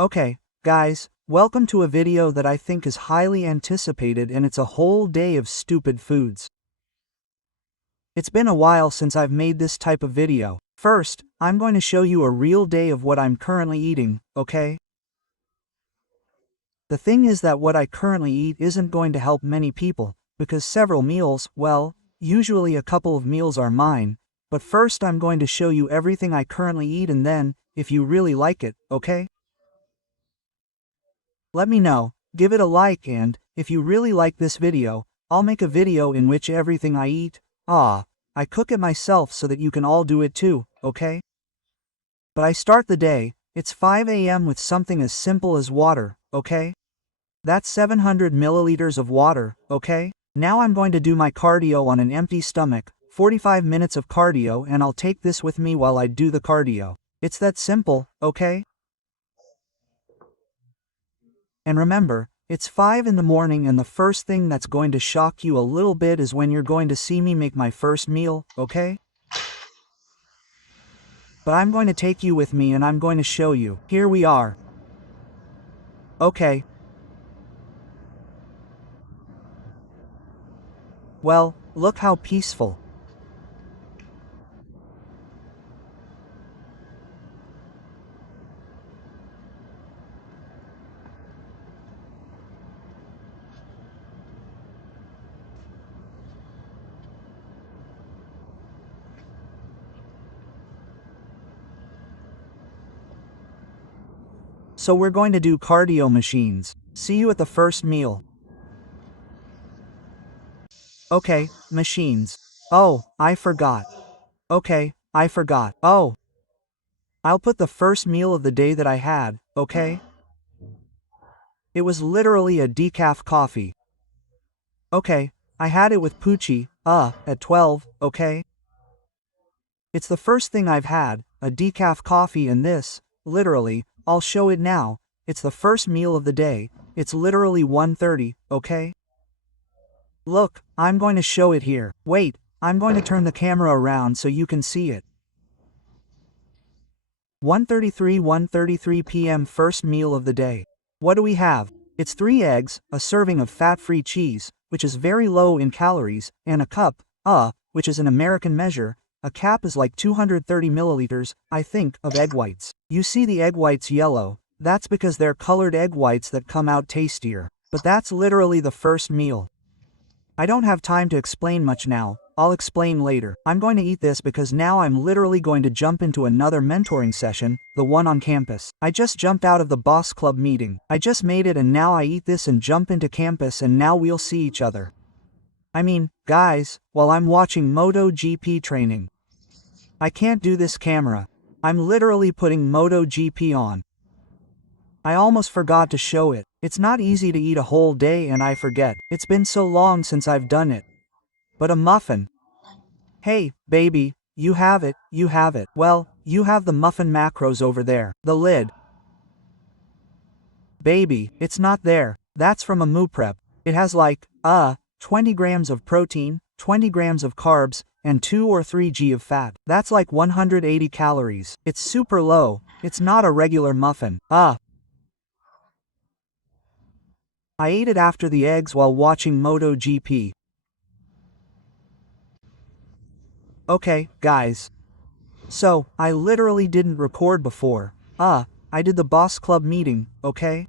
Okay, guys, welcome to a video that I think is highly anticipated, and it's a whole day of stupid foods. It's been a while since I've made this type of video. First, I'm going to show you a real day of what I'm currently eating, okay? The thing is that what I currently eat isn't going to help many people, because several meals, well, usually a couple of meals are mine, but first I'm going to show you everything I currently eat, and then, if you really like it, okay? Let me know, give it a like, and, if you really like this video, I'll make a video in which everything I eat, I cook it myself so that you can all do it too, okay? But I start the day, it's 5 a.m. with something as simple as water, okay? That's 700 milliliters of water, okay? Now I'm going to do my cardio on an empty stomach, 45 minutes of cardio, and I'll take this with me while I do the cardio. It's that simple, okay? And remember, it's 5 in the morning, and the first thing that's going to shock you a little bit is when you're going to see me make my first meal, okay? But I'm going to take you with me and I'm going to show you. Here we are. Okay. Well, look how peaceful. So we're going to do cardio machines. See you at the first meal. Okay, machines. Oh, I forgot. Okay, I forgot. Oh. I'll put the first meal of the day that I had, okay? It was literally a decaf coffee. Okay, I had it with Poochie, at 12, okay? It's the first thing I've had, a decaf coffee, and this, literally, I'll show it now, it's the first meal of the day, it's literally 1:30, okay? Look, I'm going to show it here. Wait, I'm going to turn the camera around so you can see it. 1:33 p.m. first meal of the day. What do we have? It's 3 eggs, a serving of fat-free cheese, which is very low in calories, and a cup, which is an American measure, a cap is like 230 milliliters, I think, of egg whites. You see the egg whites yellow, that's because they're colored egg whites that come out tastier. But that's literally the first meal. I don't have time to explain much now, I'll explain later. I'm going to eat this because now I'm literally going to jump into another mentoring session, the one on campus. I just jumped out of the boss club meeting. I just made it, and now I eat this and jump into campus, and now we'll see each other. I mean, guys, while I'm watching MotoGP training. I can't do this camera. I'm literally putting MotoGP on. I almost forgot to show it. It's not easy to eat a whole day and I forget. It's been so long since I've done it. But a muffin. Hey, baby, you have it, you have it. Well, you have the muffin macros over there. The lid. Baby, it's not there. That's from a moo prep. It has like, 20 grams of protein, 20 grams of carbs, and 2 or 3 g of fat. That's like 180 calories. It's super low. It's not a regular muffin. I ate it after the eggs while watching MotoGP. Okay, guys. So, I literally didn't record before. I did the boss club meeting, okay?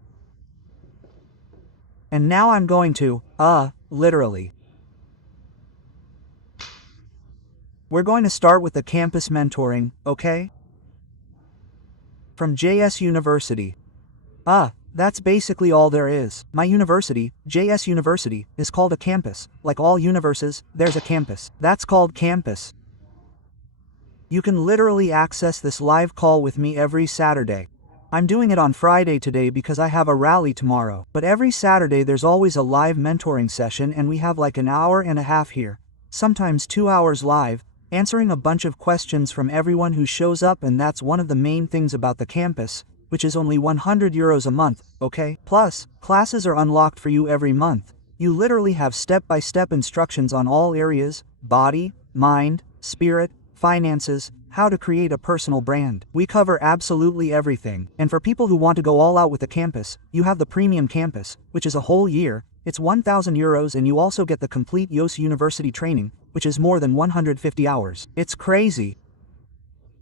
And now I'm going to, literally. We're going to start with the campus mentoring, okay? From JS University. That's basically all there is. My university, JS University, is called a campus. Like all universes, there's a campus. That's called campus. You can literally access this live call with me every Saturday. I'm doing it on Friday today because I have a rally tomorrow. But every Saturday there's always a live mentoring session, and we have like an hour and a half here. Sometimes 2 hours live, answering a bunch of questions from everyone who shows up, and that's one of the main things about the campus, which is only 100 euros a month, okay? Plus, classes are unlocked for you every month. You literally have step-by-step instructions on all areas: body, mind, spirit, finances, how to create a personal brand. We cover absolutely everything. And for people who want to go all out with the campus, you have the premium campus, which is a whole year. It's €1,000 and you also get the complete Llados University training, which is more than 150 hours. It's crazy.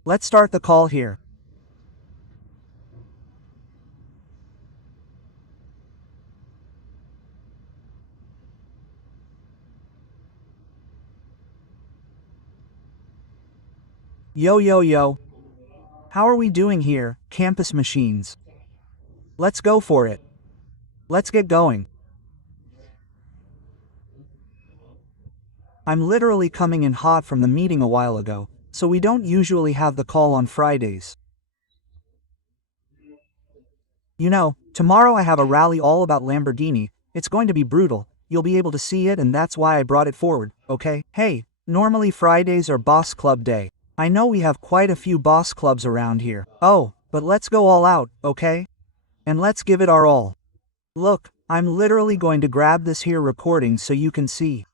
Let's start the call here. Yo yo yo. How are we doing here, campus machines? Let's go for it. Let's get going. I'm literally coming in hot from the meeting a while ago, so we don't usually have the call on Fridays. You know, tomorrow I have a rally all about Lamborghini. It's going to be brutal. You'll be able to see it and that's why I brought it forward, okay? Hey, normally Fridays are boss club day. I know we have quite a few boss clubs around here. Oh, but let's go all out, okay? And let's give it our all. Look, I'm literally going to grab this here recording so you can see.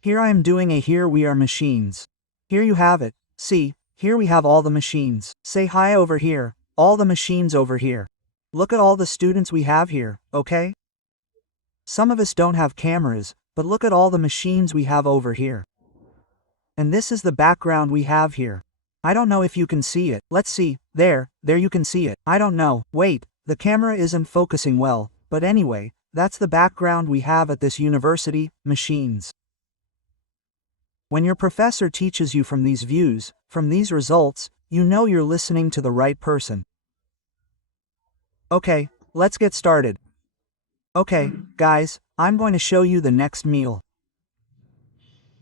Here I am doing a Here We Are machines. Here you have it. See, here we have all the machines. Say hi over here, all the machines over here. Look at all the students we have here, okay? Some of us don't have cameras, but look at all the machines we have over here. And this is the background we have here. I don't know if you can see it. Let's see. There you can see it. I don't know. Wait, the camera isn't focusing well, but anyway, that's the background we have at this university, machines. When your professor teaches you from these views, from these results, you know you're listening to the right person. Okay, let's get started. Okay, guys, I'm going to show you the next meal.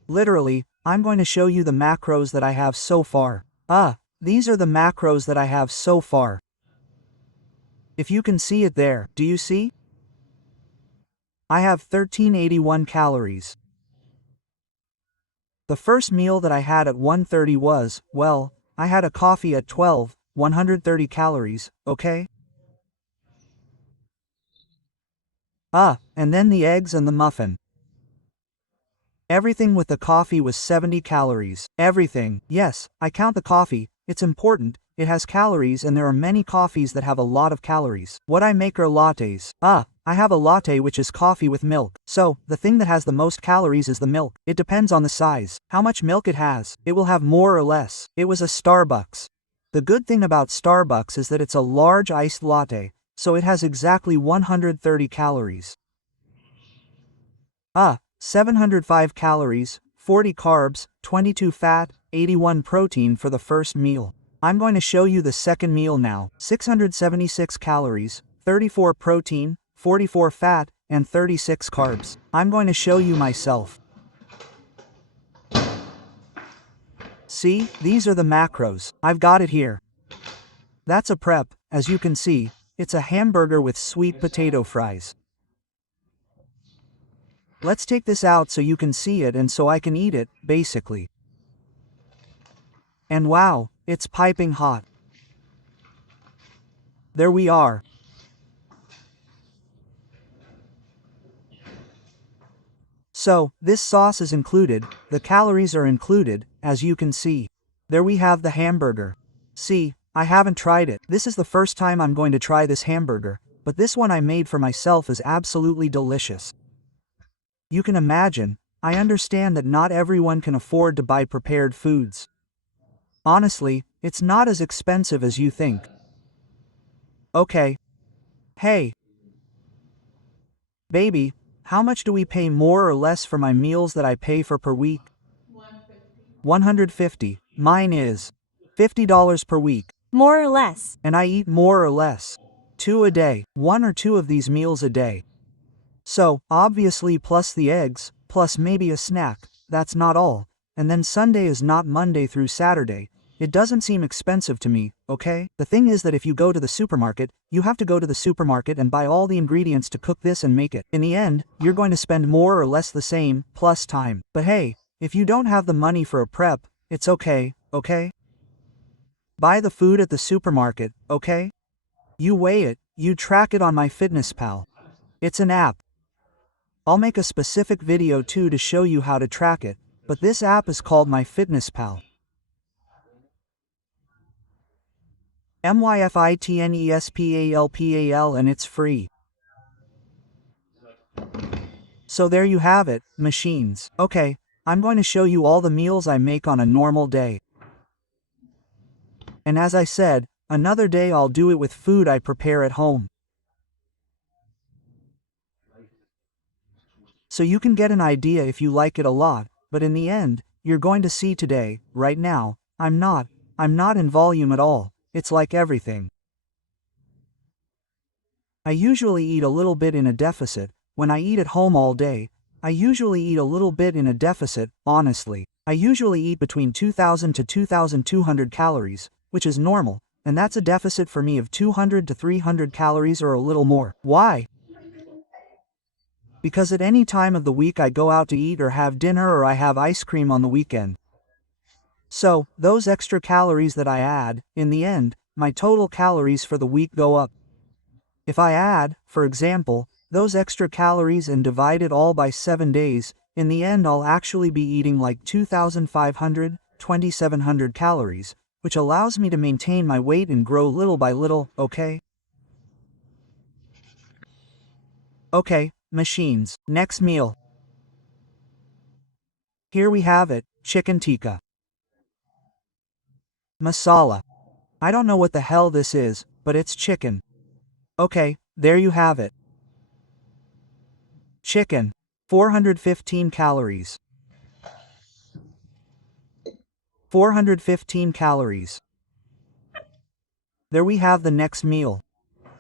Literally, I'm going to show you the macros that I have so far. These are the macros that I have so far. If you can see it there, do you see? I have 1381 calories. The first meal that I had at 1:30 was, well, I had a coffee at 12, 130 calories, okay? And then the eggs and the muffin. Everything with the coffee was 70 calories. Everything. Yes, I count the coffee. It's important. It has calories and there are many coffees that have a lot of calories. What I make are lattes. I have a latte which is coffee with milk. So, the thing that has the most calories is the milk. It depends on the size. How much milk it has. It will have more or less. It was a Starbucks. The good thing about Starbucks is that it's a large iced latte, so it has exactly 130 calories. 705 calories, 40 carbs, 22 fat, 81 protein for the first meal. I'm going to show you the second meal now. 676 calories, 34 protein, 44 fat, and 36 carbs. I'm going to show you myself. See, these are the macros. I've got it here. That's a prep, as you can see. It's a hamburger with sweet potato fries. Let's take this out so you can see it and so I can eat it, basically. And wow, it's piping hot. There we are. So, this sauce is included, the calories are included, as you can see. There we have the hamburger. See, I haven't tried it. This is the first time I'm going to try this hamburger, but this one I made for myself is absolutely delicious. You can imagine, I understand that not everyone can afford to buy prepared foods. Honestly, it's not as expensive as you think. Okay. Hey. Baby, how much do we pay more or less for my meals that I pay for per week? 150. Mine is $50 per week. More or less. And I eat more or less. 2 a day, 1 or 2 of these meals a day. So, obviously plus the eggs, plus maybe a snack, that's not all. And then Sunday is not Monday through Saturday. It doesn't seem expensive to me, okay? The thing is that if you go to the supermarket, you have to go to the supermarket and buy all the ingredients to cook this and make it. In the end, you're going to spend more or less the same, plus time. But hey, if you don't have the money for a prep, it's okay, okay? Buy the food at the supermarket, okay? You weigh it, you track it on MyFitnessPal. It's an app. I'll make a specific video too to show you how to track it, but this app is called MyFitnessPal. MYFITNESPALPAL, and it's free. So there you have it, machines. Okay, I'm going to show you all the meals I make on a normal day. And as I said, another day I'll do it with food I prepare at home. So you can get an idea if you like it a lot, but in the end, you're going to see today, right now, I'm not in volume at all. It's like everything. I usually eat a little bit in a deficit. When I eat at home all day, I usually eat a little bit in a deficit, honestly. I usually eat between 2,000 to 2,200 calories, which is normal, and that's a deficit for me of 200 to 300 calories or a little more. Why? Because at any time of the week I go out to eat or have dinner or I have ice cream on the weekend. So, those extra calories that I add, in the end, my total calories for the week go up. If I add, for example, those extra calories and divide it all by 7 days, in the end I'll actually be eating like 2,500, 2,700 calories, which allows me to maintain my weight and grow little by little, okay? Okay, machines. Next meal. Here we have it, chicken tikka. Masala. I don't know what the hell this is, but it's chicken. Okay, there you have it. Chicken. 415 calories. 415 calories. There we have the next meal.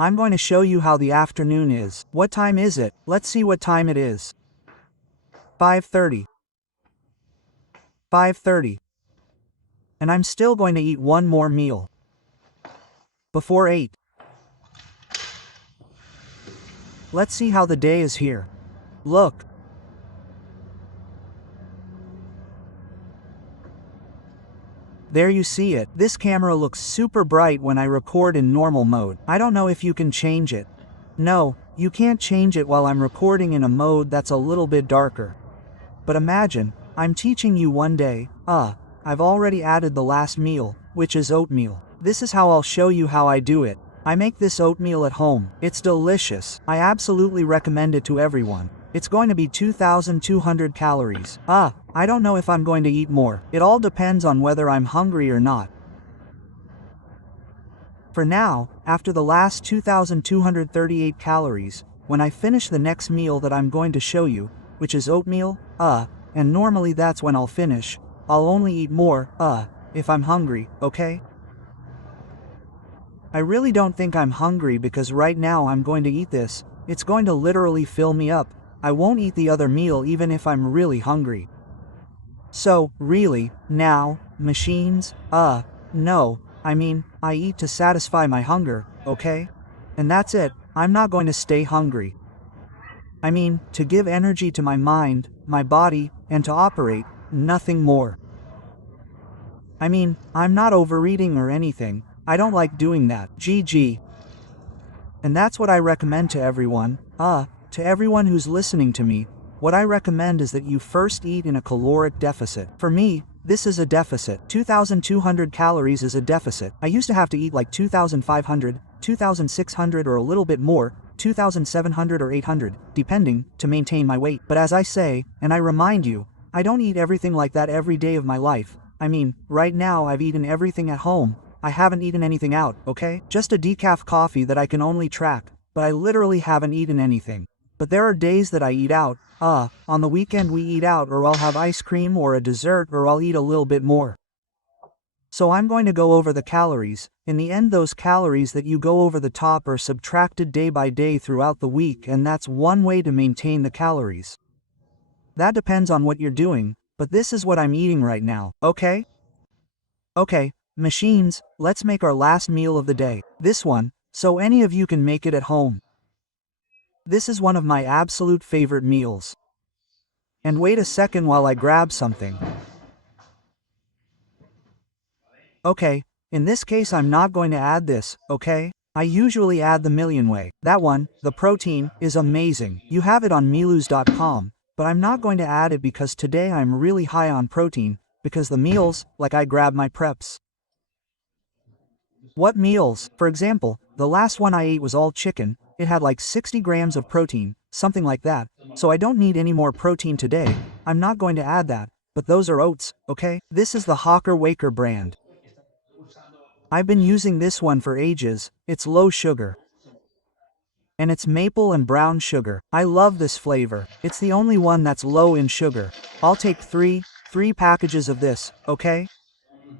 I'm going to show you how the afternoon is. What time is it? Let's see what time it is. 5:30. 5:30. And I'm still going to eat one more meal. Before 8. Let's see how the day is here. Look. There you see it. This camera looks super bright when I record in normal mode. I don't know if you can change it. No, you can't change it while I'm recording in a mode that's a little bit darker. But imagine, I'm teaching you one day, I've already added the last meal, which is oatmeal. This is how I'll show you how I do it. I make this oatmeal at home. It's delicious. I absolutely recommend it to everyone. It's going to be 2,200 calories. I don't know if I'm going to eat more. It all depends on whether I'm hungry or not. For now, after the last 2,238 calories, when I finish the next meal that I'm going to show you, which is oatmeal, and normally that's when I'll finish, I'll only eat more, if I'm hungry, okay? I really don't think I'm hungry because right now I'm going to eat this. It's going to literally fill me up. I won't eat the other meal even if I'm really hungry. So, really, now, machines? No, I mean, I eat to satisfy my hunger, okay? And that's it, I'm not going to stay hungry. I mean, to give energy to my mind, my body, and to operate, nothing more. I mean, I'm not overeating or anything, I don't like doing that, GG. And that's what I recommend to everyone, to everyone who's listening to me. What I recommend is that you first eat in a caloric deficit. For me, this is a deficit. 2,200 calories is a deficit. I used to have to eat like 2,500, 2,600 or a little bit more, 2,700 or 800, depending, to maintain my weight. But as I say, and I remind you, I don't eat everything like that every day of my life. I mean, right now I've eaten everything at home. I haven't eaten anything out, okay? Just a decaf coffee that I can only track, but I literally haven't eaten anything. But there are days that I eat out, on the weekend we eat out or I'll have ice cream or a dessert or I'll eat a little bit more. So I'm going to go over the calories. In the end, those calories that you go over the top are subtracted day by day throughout the week, and that's one way to maintain the calories. That depends on what you're doing, but this is what I'm eating right now, okay? Okay, machines, let's make our last meal of the day. This one, so any of you can make it at home. This is one of my absolute favorite meals. And wait a second while I grab something. Okay, in this case I'm not going to add this, okay? I usually add the Million Way. That one, the protein, is amazing. You have it on milus.com, but I'm not going to add it because today I'm really high on protein, because the meals, like I grab my preps. What meals? For example, the last one I ate was all chicken, it had like 60 grams of protein, something like that, so I don't need any more protein today, I'm not going to add that, but those are oats, okay? This is the Hawker Waker brand. I've been using this one for ages, it's low sugar. And it's maple and brown sugar. I love this flavor. It's the only one that's low in sugar. I'll take three packages of this, okay?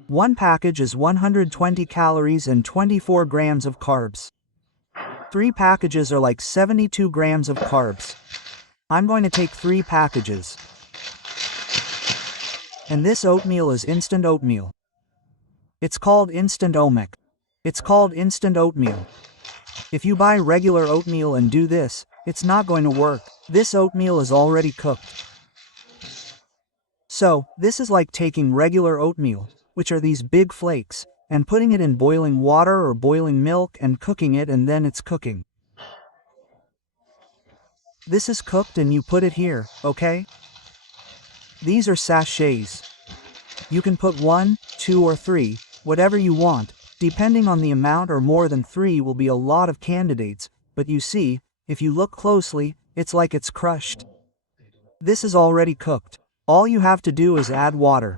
One package is 120 calories and 24 grams of carbs. 3 packages are like 72 grams of carbs. I'm going to take 3 packages. And this oatmeal is instant oatmeal. It's called instant omic. It's called instant oatmeal. If you buy regular oatmeal and do this, it's not going to work. This oatmeal is already cooked. So, this is like taking regular oatmeal, which are these big flakes, and putting it in boiling water or boiling milk and cooking it, and then it's cooking. This is cooked and you put it here, okay? These are sachets. You can put 1, 2 or 3, whatever you want, depending on the amount, or more than 3 will be a lot of candidates, but you see, if you look closely, it's like it's crushed. This is already cooked. All you have to do is add water.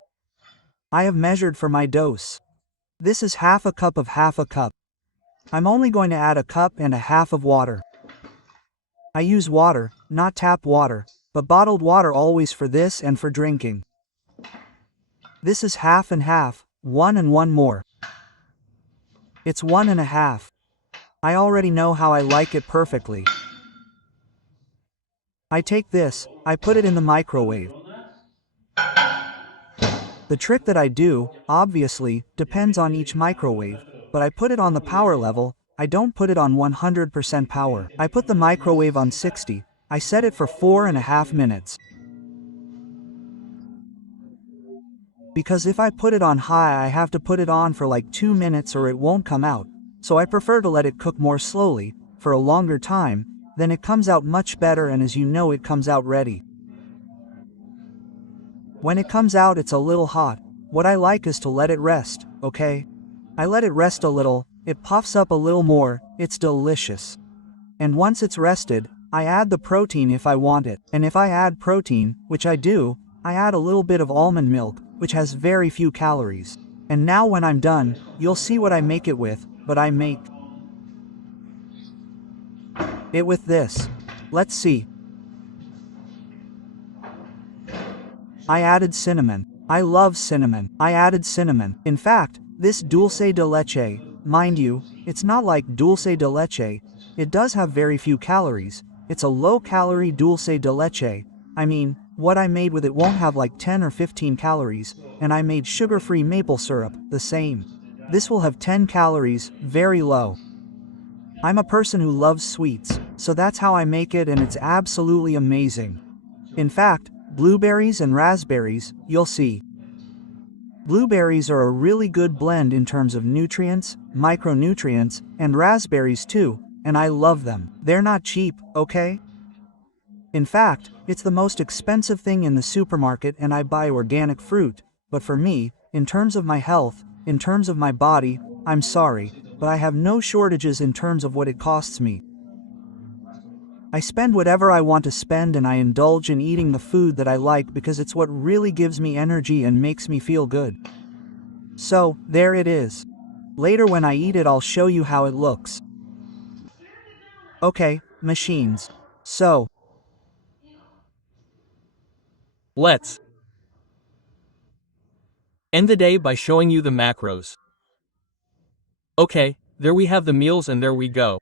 I have measured for my dose. This is half a cup of half a cup. I'm only going to add a cup and a half of water. I use water, not tap water, but bottled water always for this and for drinking. This is half and half, 1 and 1 more. It's 1 and a half. I already know how I like it perfectly. I take this, I put it in the microwave. The trick that I do, obviously, depends on each microwave, but I put it on the power level, I don't put it on 100% power. I put the microwave on 60, I set it for 4.5 minutes. Because if I put it on high I have to put it on for like 2 minutes or it won't come out, so I prefer to let it cook more slowly, for a longer time, then it comes out much better, and as you know it comes out ready. When it comes out it's a little hot, what I like is to let it rest, okay? I let it rest a little, it puffs up a little more, it's delicious. And once it's rested, I add the protein if I want it, and if I add protein, which I do, I add a little bit of almond milk, which has very few calories. And now when I'm done, you'll see what I make it with, but I make it with this. Let's see. I added cinnamon. I love cinnamon. I added cinnamon. In fact, this dulce de leche, mind you, it's not like dulce de leche. It does have very few calories. It's a low-calorie dulce de leche. I mean, what I made with it won't have like 10 or 15 calories, and I made sugar-free maple syrup, the same. This will have 10 calories, very low. I'm a person who loves sweets, so that's how I make it, and it's absolutely amazing. In fact, blueberries and raspberries, you'll see. Blueberries are a really good blend in terms of nutrients, micronutrients, and raspberries too, and I love them. They're not cheap, okay? In fact, it's the most expensive thing in the supermarket, and I buy organic fruit, but for me, in terms of my health, in terms of my body, I'm sorry, but I have no shortages in terms of what it costs me. I spend whatever I want to spend, and I indulge in eating the food that I like because it's what really gives me energy and makes me feel good. So, there it is. Later when I eat it I'll show you how it looks. Okay, machines. So, Let's end the day by showing you the macros. Okay, there we have the meals, and there we go.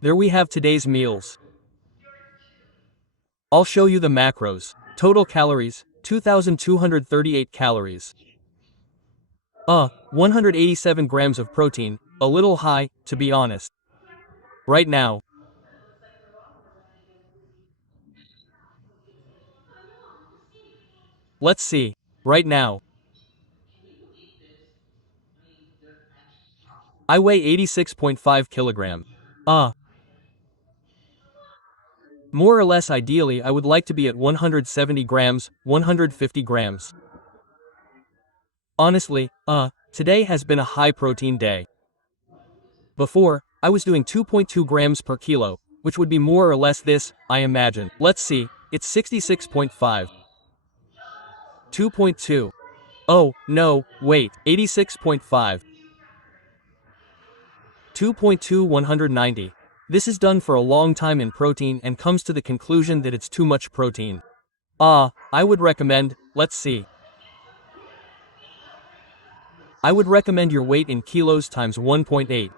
There we have today's meals. I'll show you the macros. Total calories, 2,238 calories. 187 grams of protein, a little high, to be honest. Right now. Let's see. Right now. I weigh 86.5 kilogram. More or less ideally I would like to be at 170 grams, 150 grams. Honestly, today has been a high protein day. Before, I was doing 2.2 grams per kilo, which would be more or less this, I imagine. Let's see, it's 66.5. 2.2. Oh, no, wait, 86.5. 2.2 190. This is done for a long time in protein and comes to the conclusion that it's too much protein. I would recommend, let's see. I would recommend your weight in kilos times 1.8.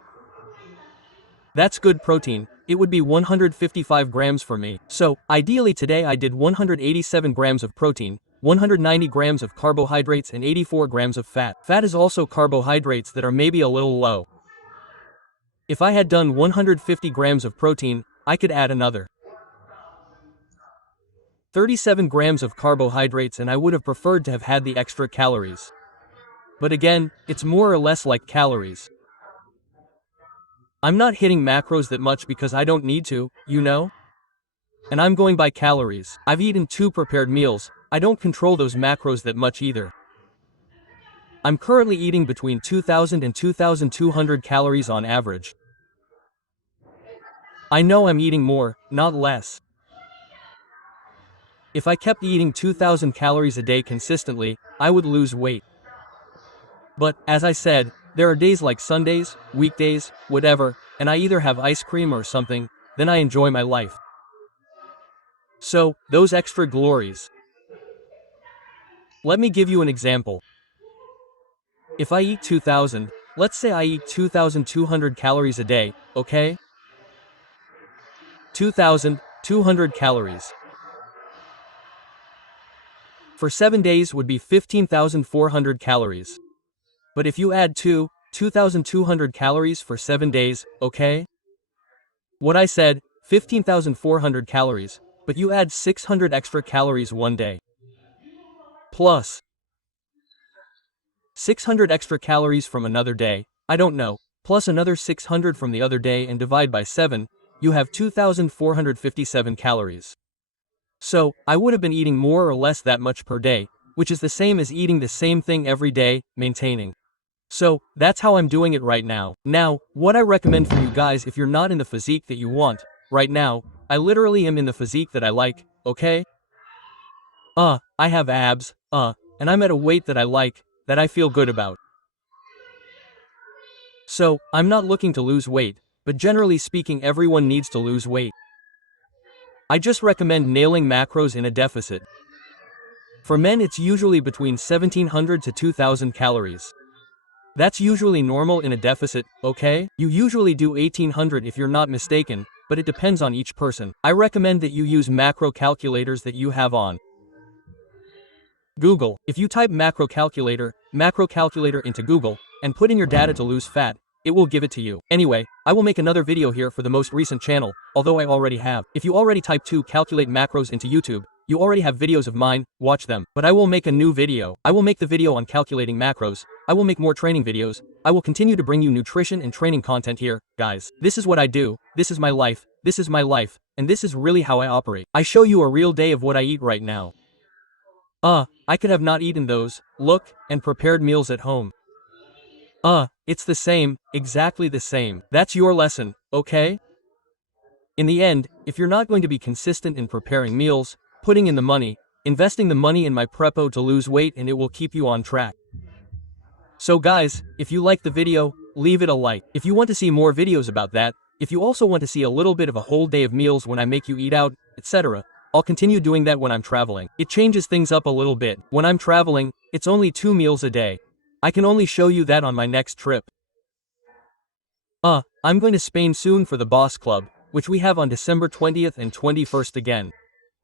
That's good protein, it would be 155 grams for me. So, ideally today I did 187 grams of protein, 190 grams of carbohydrates and 84 grams of fat. Fat is also carbohydrates that are maybe a little low. If I had done 150 grams of protein, I could add another 37 grams of carbohydrates and I would have preferred to have had the extra calories. But again, it's more or less like calories. I'm not hitting macros that much because I don't need to, you know? And I'm going by calories. I've eaten 2 prepared meals, I don't control those macros that much either. I'm currently eating between 2,000 and 2,200 calories on average. I know I'm eating more, not less. If I kept eating 2,000 calories a day consistently, I would lose weight. But, as I said, there are days like Sundays, weekdays, whatever, and I either have ice cream or something, then I enjoy my life. So, those extra glories. Let me give you an example. If I eat 2,000, let's say I eat 2,200 calories a day, okay? 2,200 calories. For 7 days would be 15,400 calories. But if you add 2,200 calories for 7 days, okay? What I said, 15,400 calories, but you add 600 extra calories one day. Plus 600 extra calories from another day, I don't know, plus another 600 from the other day and divide by 7, you have 2,457 calories. So, I would have been eating more or less that much per day, which is the same as eating the same thing every day, maintaining. So, that's how I'm doing it right now. Now, what I recommend for you guys if you're not in the physique that you want, right now, I literally am in the physique that I like, okay? I have abs, and I'm at a weight that I like, that I feel good about. So, I'm not looking to lose weight, but generally speaking everyone needs to lose weight. I just recommend nailing macros in a deficit. For men it's usually between 1,700 to 2,000 calories. That's usually normal in a deficit, okay? You usually do 1,800 if you're not mistaken, but it depends on each person. I recommend that you use macro calculators that you have on Google. If you type macro calculator into Google, and put in your data to lose fat, it will give it to you. Anyway, I will make another video here for the most recent channel, although I already have. If you already type to calculate macros into YouTube, you already have videos of mine, watch them. But I will make a new video. I will make the video on calculating macros, I will make more training videos, I will continue to bring you nutrition and training content here, guys. This is what I do, this is my life, and this is really how I operate. I show you a real day of what I eat right now. I could have not eaten those, look, and prepared meals at home. It's the same, exactly the same. That's your lesson, okay? In the end, if you're not going to be consistent in preparing meals, putting in the money, investing the money in my prepo to lose weight and it will keep you on track. So guys, if you liked the video, leave it a like. If you want to see more videos about that, if you also want to see a little bit of a whole day of meals when I make you eat out, etc., I'll continue doing that when I'm traveling. It changes things up a little bit. When I'm traveling, it's only 2 meals a day. I can only show you that on my next trip. I'm going to Spain soon for the Boss Club, which we have on December 20th and 21st again.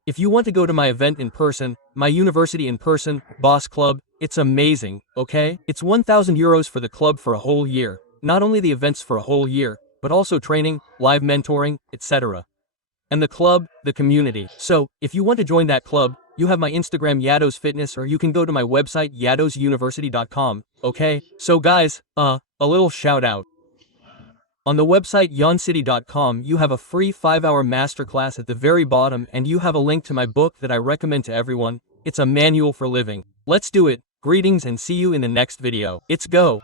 If you want to go to my event in person, my university in person, Boss Club, it's amazing, okay? It's 1,000 euros for the club for a whole year. Not only the events for a whole year, but also training, live mentoring, etc. And the club, the community. So, if you want to join that club, you have my Instagram Llados Fitness or you can go to my website lladosuniversity.com, okay? So guys, a little shout out. On the website yoncity.com you have a free 5-hour masterclass at the very bottom, and you have a link to my book that I recommend to everyone. It's a manual for living. Let's do it. Greetings and see you in the next video. It's go!